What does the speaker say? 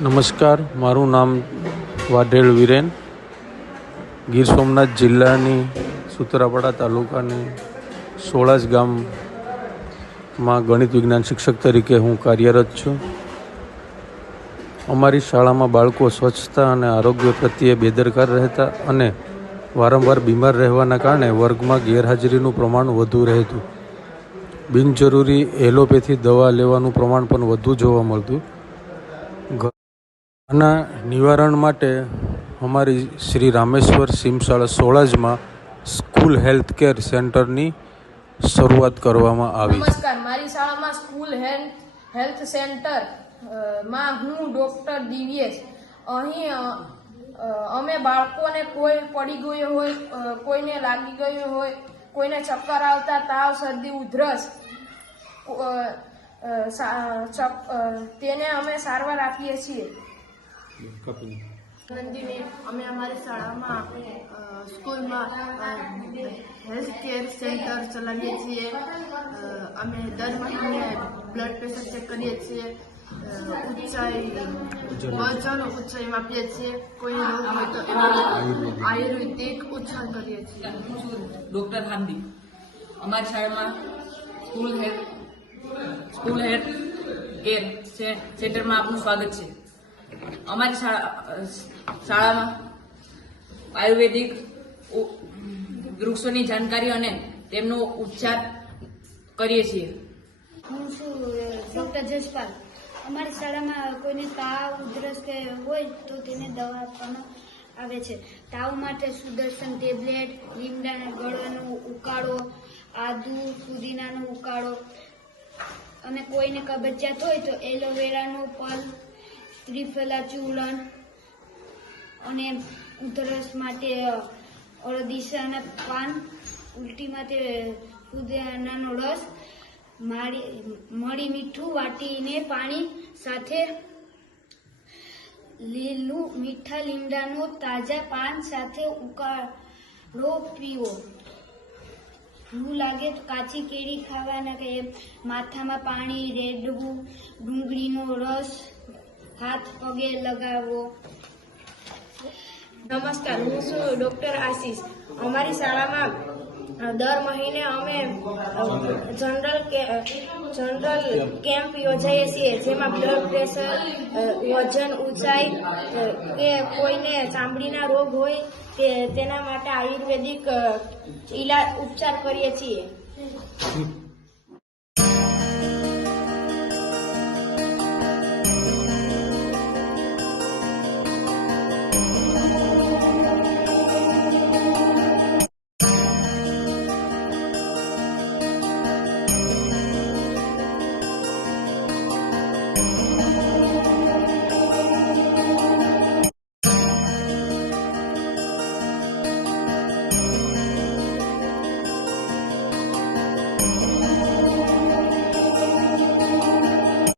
નમસ્કાર, મારું નામ વાઢેલ વિરેન, ગીર સોમનાથ જિલ્લાની સુત્રાપાડા તાલુકાની સોળાજ ગામમાં ગણિત વિજ્ઞાન શિક્ષક તરીકે હું કાર્યરત છું. અમારી શાળામાં બાળકો સ્વચ્છતા અને આરોગ્ય પ્રત્યે બેદરકાર રહેતા અને વારંવાર બીમાર રહેવાના કારણે વર્ગમાં ગેરહાજરીનું પ્રમાણ વધુ રહેતું. બિનજરૂરી એલોપેથી દવા લેવાનું પ્રમાણ પણ વધુ જોવા મળતું. આના નિવારણ માટે અમારી શ્રી રામેશ્વર સિમશાળા સોળાજમાં સ્કૂલ હેલ્થ કેર સેન્ટરની શરૂઆત કરવામાં આવી. નમસ્કાર, મારી શાળામાં સ્કૂલ હેલ્થ સેન્ટર માં હું ડૉક્ટર દિવ્યેશ. અહીં અમે બાળકોને કોઈ પડી ગયું હોય, કોઈને લાગી ગયું હોય, કોઈને ચક્કર આવતા, તાવ, શરદી, ઉધરસ, તેને અમે સારવાર આપીએ છીએ. નંદીને અમે અમારી શાળામાં સ્કૂલમાં હેલ્થ કેર સેન્ટર ચલાવીએ છીએ. અમે દર મહિને બ્લડ પ્રેશર ચેક કરીએ છીએ, વજન ઊંચાઈ માપીએ છીએ, કોઈ રોગ હોય તો આયુર્વેદિક ઉપચાર કરીએ છીએ. ડૉક્ટર હાર્દિક. અમારી શાળામાં સ્કૂલ હેલ્થ કેર સેન્ટરમાં આપનું સ્વાગત છે. અમારી શાળામાં આયુર્વેદિક વૃક્ષોની જાણકારી અને તેમનો ઉપચાર કરીએ છીએ. હું છું ડૉક્ટર જસપાલ. અમારી શાળામાં કોઈને તાવ, ઉધરસ કે હોય તો તેને દવા આપવામાં આવે છે. તાવ માટે સુદર્શન ટેબ્લેટ, લીમડાના ગળાનો ઉકાળો, આદુ ફુદીનાનો ઉકાળો, અને કોઈને કબજિયાત હોય તો એલોવેરાનો પલ્પ, ત્રિફલા ચૂર્ણ, અને ઉધરસ માટે અળદિશાના પાન, ઉલટી માટે ફુદીનાનો રસ, મળી મીઠું વાટીને પાણી સાથે લીલું મીઠા લીમડાનો તાજા પાન સાથે ઉકાળો પીવો. લૂ લાગે તો કાચી કેરી ખાવાના, કે માથામાં પાણી રેડવું, ડુંગળીનો રસ હાથ પગે લગાવવો. નમસ્કાર, હું છું ડૉક્ટર આશીષ. અમારી શાળામાં દર મહિને અમે જનરલ કેમ્પ યોજાઈએ છીએ, જેમાં બ્લડ પ્રેશર, વજન ઊંચાઈ, કે કોઈને ચામડીના રોગ હોય તેના માટે આયુર્વેદિક ઉપચાર કરીએ છીએ.